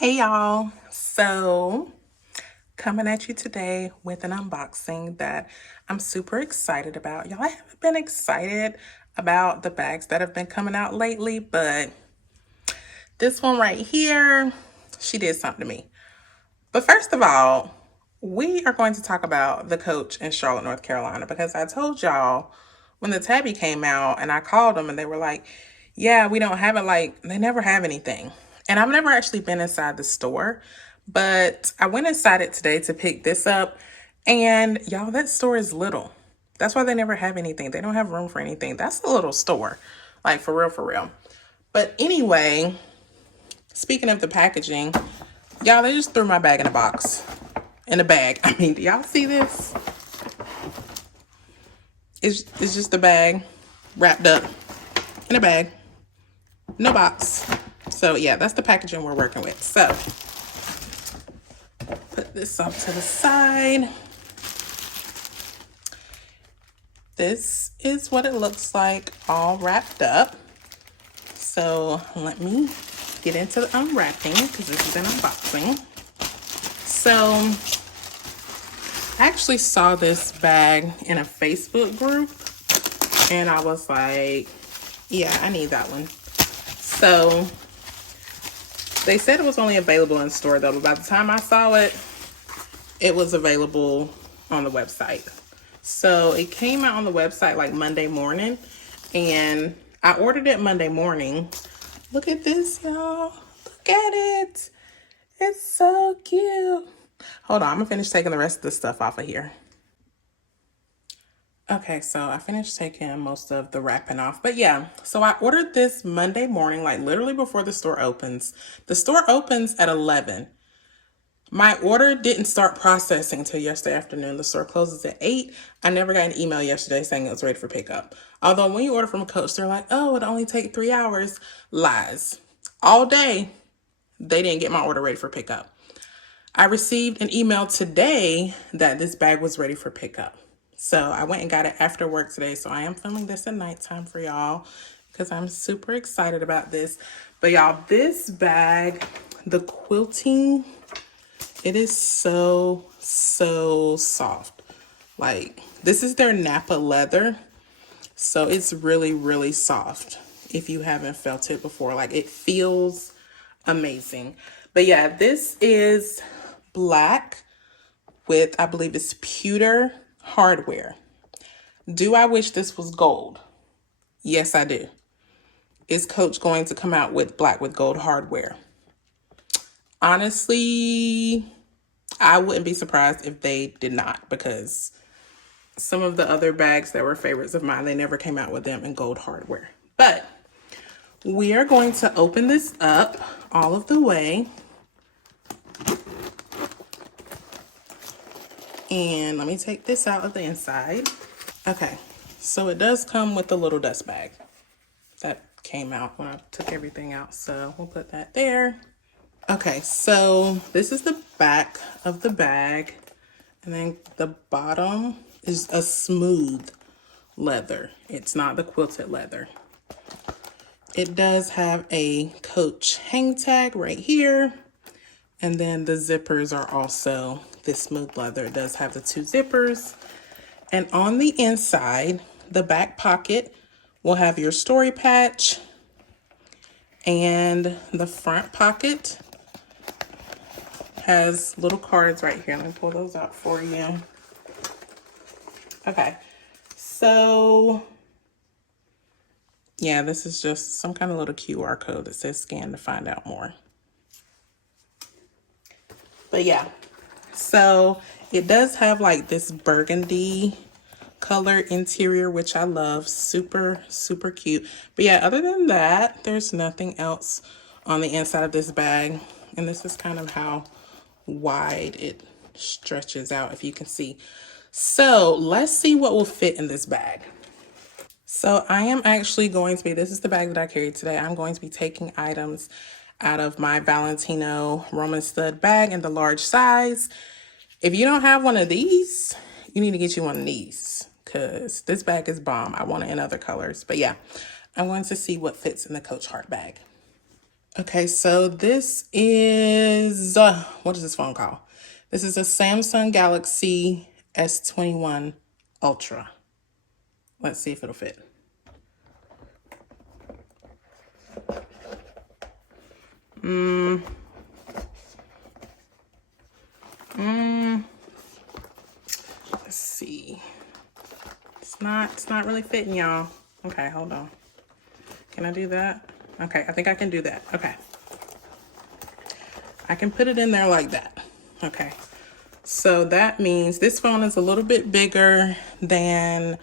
Hey y'all, so coming at you today with an unboxing that I'm super excited about. Y'all, I haven't been excited about the bags that have been coming out lately, but this one right here, she did something to me. But first of all, we are going to talk about the Coach in Charlotte, North Carolina, because I told y'all when the tabby came out and I called them and they were like, yeah, we don't have it. Like, they never have anything. And I've never actually been inside the store, but I went inside it today to pick this up. And y'all, that store is little. That's why they never have anything. They don't have room for anything. That's a little store, like for real, for real. But anyway, speaking of the packaging, y'all, they just threw my bag in a box. In a bag. I mean, do y'all see this? It's just a bag wrapped up in a bag. No box. So yeah, that's the packaging we're working with. So put this off to the side. This is what it looks like all wrapped up. So let me get into the unwrapping because this is an unboxing. So I actually saw this bag in a Facebook group and I was like, yeah, I need that one. So they said it was only available in store though, but by the time I saw it, it was available on the website. So it came out on the website like Monday morning and I ordered it Monday morning. Look at this, y'all. Look at it. It's so cute. Hold on, I'm gonna finish taking the rest of the stuff off of here. Okay, so I finished taking most of the wrapping off. But yeah, so I ordered this Monday morning, like literally before the store opens. The store opens at 11. My order didn't start processing until yesterday afternoon. The store closes at 8. I never got an email yesterday saying it was ready for pickup. Although when you order from a Coach, they're like, oh, it only take 3 hours. Lies. All day, they didn't get my order ready for pickup. I received an email today that this bag was ready for pickup. So I went and got it after work today. So I am filming this at nighttime for y'all because I'm super excited about this. But y'all, this bag, the quilting, it is so soft. Like, this is their Napa leather. So it's really, really soft if you haven't felt it before. Like, it feels amazing. But yeah, this is black with, I believe it's pewter hardware. Do I wish this was gold? Yes, I do. Is Coach going to come out with black with gold hardware? Honestly, I wouldn't be surprised if they did not, because some of the other bags that were favorites of mine, they never came out with them in gold hardware. But we are going to open this up all of the way. And let me take this out of the inside. Okay, so it does come with a little dust bag. That came out when I took everything out, so we'll put that there. Okay, so this is the back of the bag. And then the bottom is a smooth leather. It's not the quilted leather. It does have a Coach hang tag right here. And then the zippers are also this smooth leather. It does have the 2 zippers. And on the inside, the back pocket will have your story patch. And the front pocket has little cards right here. Let me pull those out for you. Okay, so yeah, this is just some kind of little QR code that says scan to find out more. But yeah, so it does have like this burgundy color interior, which I love. Super cute. But yeah, other than that, there's nothing else on the inside of this bag. And this is kind of how wide it stretches out, if you can see. So let's see what will fit in this bag. So I am actually going to be, this is the bag that I carried today. I'm going to be taking items out of my Valentino Roman stud bag in the large size. If you don't have one of these, you need to get you one of these because this bag is bomb. I want it in other colors. But yeah, I'm going to see what fits in the Coach Heart bag. Okay, so this is, what is this phone called? This is a Samsung Galaxy S21 Ultra. Let's see if it'll fit. Let's see. It's not really fitting, y'all. Okay, hold on. Can I do that? Okay, I think I can do that. Okay. I can put it in there like that. Okay. So that means this phone is a little bit bigger than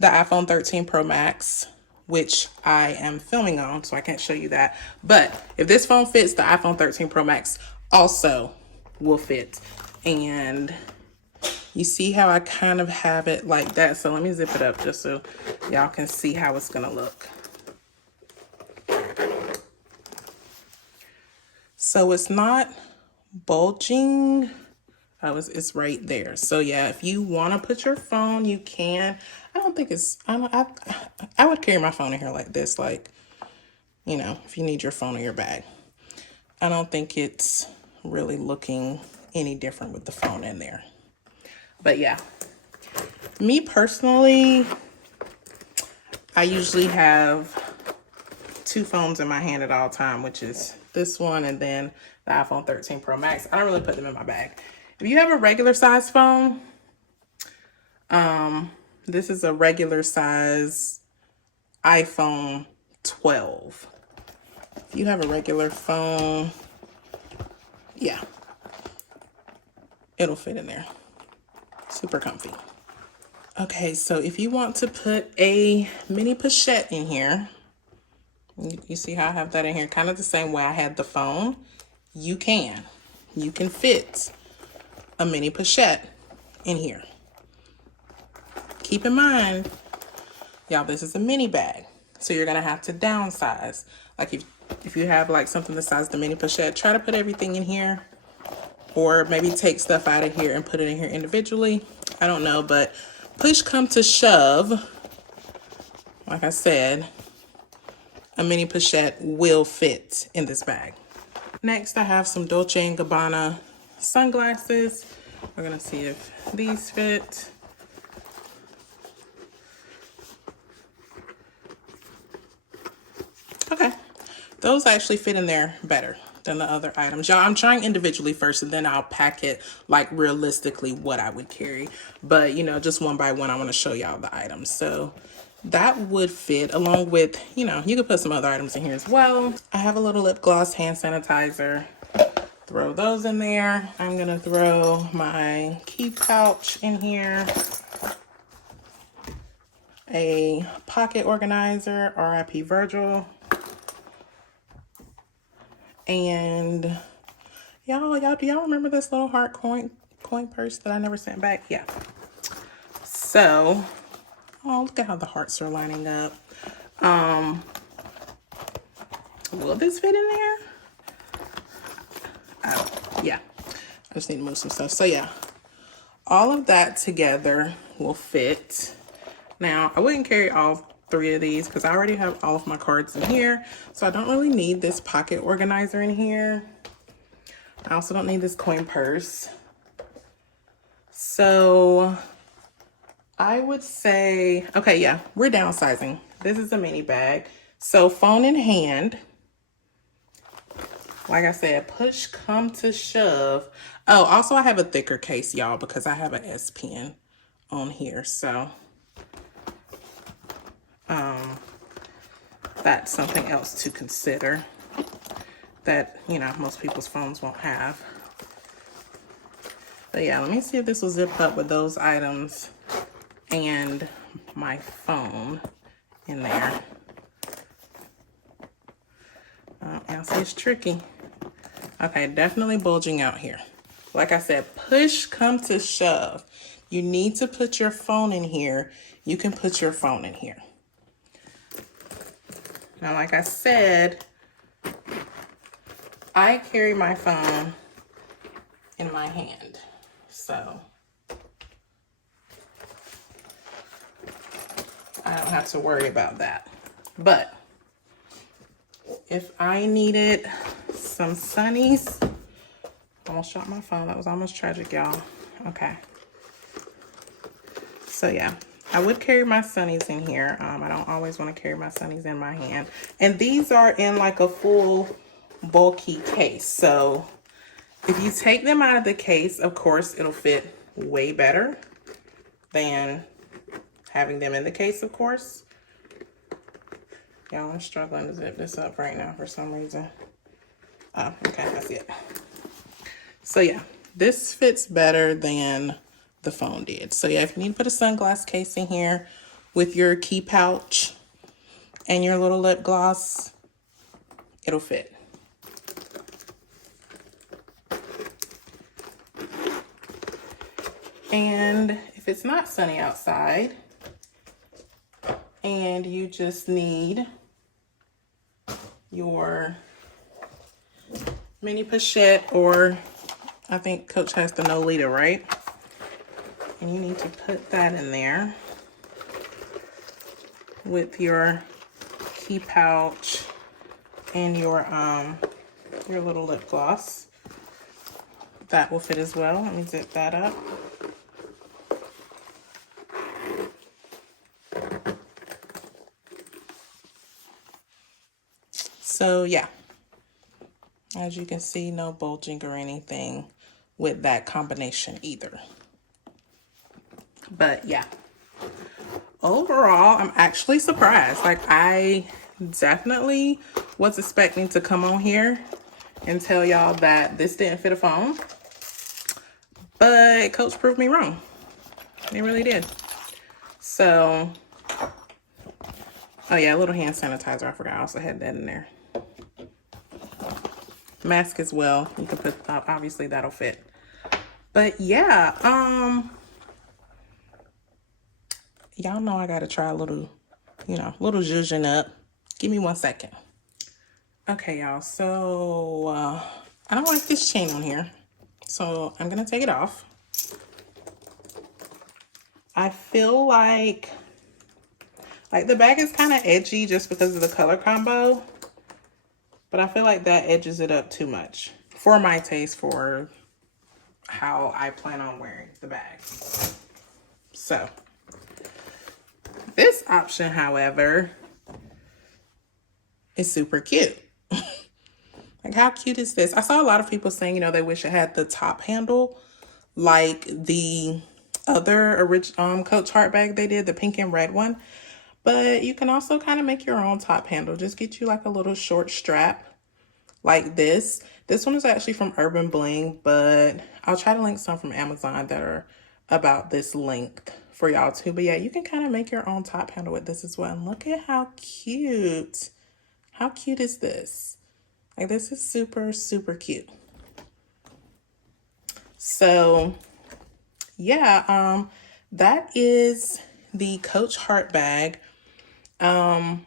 the iPhone 13 Pro Max, which I am filming on, so I can't show you that. But if this phone fits, the iPhone 13 Pro Max also will fit. And you see how I kind of have it like that. So let me zip it up just so y'all can see how it's gonna look. So it's not bulging. Oh, it's right there. So yeah, if you want to put your phone, you can. I don't think it's, I would carry my phone in here like this, like, you know, if you need your phone in your bag. I don't think it's really looking any different with the phone in there. But yeah, me personally, I usually have two phones in my hand at all time, which is this one and then the iPhone 13 Pro Max. I don't really put them in my bag. If you have a regular size phone, this is a regular size iPhone 12. If you have a regular phone, yeah, it'll fit in there. Super comfy. Okay, so if you want to put a mini pochette in here, you see how I have that in here, kind of the same way I had the phone, you can fit a mini pochette in here. Keep in mind, y'all, this is a mini bag, so you're gonna have to downsize. Like if you have like something the size of the mini pochette, try to put everything in here, or maybe take stuff out of here and put it in here individually. I don't know, but push come to shove, like I said, a mini pochette will fit in this bag. Next, I have some Dolce & Gabbana sunglasses. We're gonna see if these fit. Okay, those actually fit in there better than the other items. Y'all, I'm trying individually first, and then I'll pack it like realistically what I would carry. But, you know, just one by one, I want to show y'all the items. So that would fit along with, you know, you could put some other items in here as well. I have a little lip gloss, hand sanitizer. Throw those in there. I'm going to throw my key pouch in here. A pocket organizer, RIP Virgil. And do y'all remember this little heart coin purse that I never sent back? Yeah. So, oh, look at how the hearts are lining up. Will this fit in there? Oh, yeah. I just need to move some stuff. So yeah, all of that together will fit. Now, I wouldn't carry all three of these because I already have all of my cards in here. So I don't really need this pocket organizer in here. I also don't need this coin purse. So I would say, okay, yeah, we're downsizing. This is a mini bag. So phone in hand. Like I said, push come to shove. Oh, also I have a thicker case, y'all, because I have an S Pen on here. So that's something else to consider that, you know, most people's phones won't have. But yeah, let me see if this will zip up with those items and my phone in there. Y'all see it's tricky. Okay, definitely bulging out here. Like I said, push come to shove. You need to put your phone in here. You can put your phone in here. Now, like I said, I carry my phone in my hand. So I don't have to worry about that. But if I needed some sunnies, almost dropped my phone. That was almost tragic, y'all. Okay. So yeah, I would carry my sunnies in here. I don't always want to carry my sunnies in my hand. And these are in like a full bulky case. So if you take them out of the case, of course, it'll fit way better than having them in the case, of course. Y'all, I'm struggling to zip this up right now for some reason. Oh, okay, I see it. So yeah, this fits better than the phone did. So yeah, if you need to put a sunglass case in here with your key pouch and your little lip gloss, it'll fit. And if it's not sunny outside and you just need your mini pochette, or I think Coach has the no leader, right? And you need to put that in there with your key pouch and your little lip gloss. That will fit as well. Let me zip that up. So yeah, as you can see, no bulging or anything with that combination either. But yeah, overall, I'm actually surprised. Like, I definitely was expecting to come on here and tell y'all that this didn't fit a phone, but Coach proved me wrong. It really did. So, oh yeah, a little hand sanitizer. I forgot I also had that in there. Mask as well. You can put, obviously that'll fit. But yeah, y'all know I gotta try a little, little zhuzhing up. Give me 1 second. Okay, y'all, so I don't like this chain on here, so I'm gonna take it off. I feel like the bag is kind of edgy just because of the color combo, but I feel like that edges it up too much for my taste, for how I plan on wearing the bag. So this option, however, is super cute. Like, how cute is this? I saw a lot of people saying, they wish it had the top handle like the other original Coach Heart bag they did, the pink and red one. But you can also kind of make your own top handle. Just get you like a little short strap like this. This one is actually from Urban Bling, but I'll try to link some from Amazon that are about this length for y'all too. But yeah, you can kind of make your own top handle with this as well. And look at how cute. How cute is this? Like, this is super, super cute. So yeah, that is the Coach Heart bag. I'll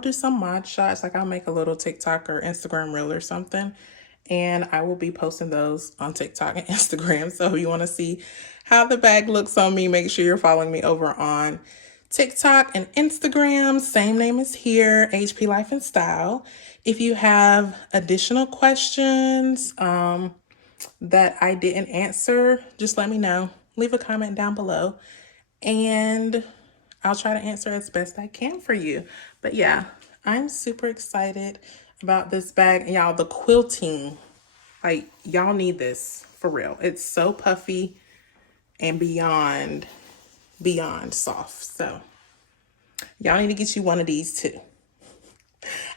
do some mod shots. Like, I'll make a little TikTok or Instagram reel or something, and I will be posting those on TikTok and Instagram. So if you want to see how the bag looks on me, make sure you're following me over on TikTok and Instagram. Same name as here, HP Life and Style. If you have additional questions that I didn't answer, just let me know. Leave a comment down below, and I'll try to answer as best I can for you. But yeah, I'm super excited about this bag. And y'all, the quilting, like, y'all need this for real. It's so puffy and beyond soft. So y'all need to get you one of these too.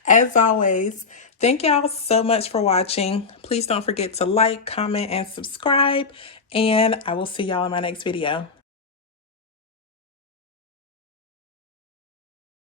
As always, thank y'all so much for watching. Please don't forget to like, comment, and subscribe. And I will see y'all in my next video.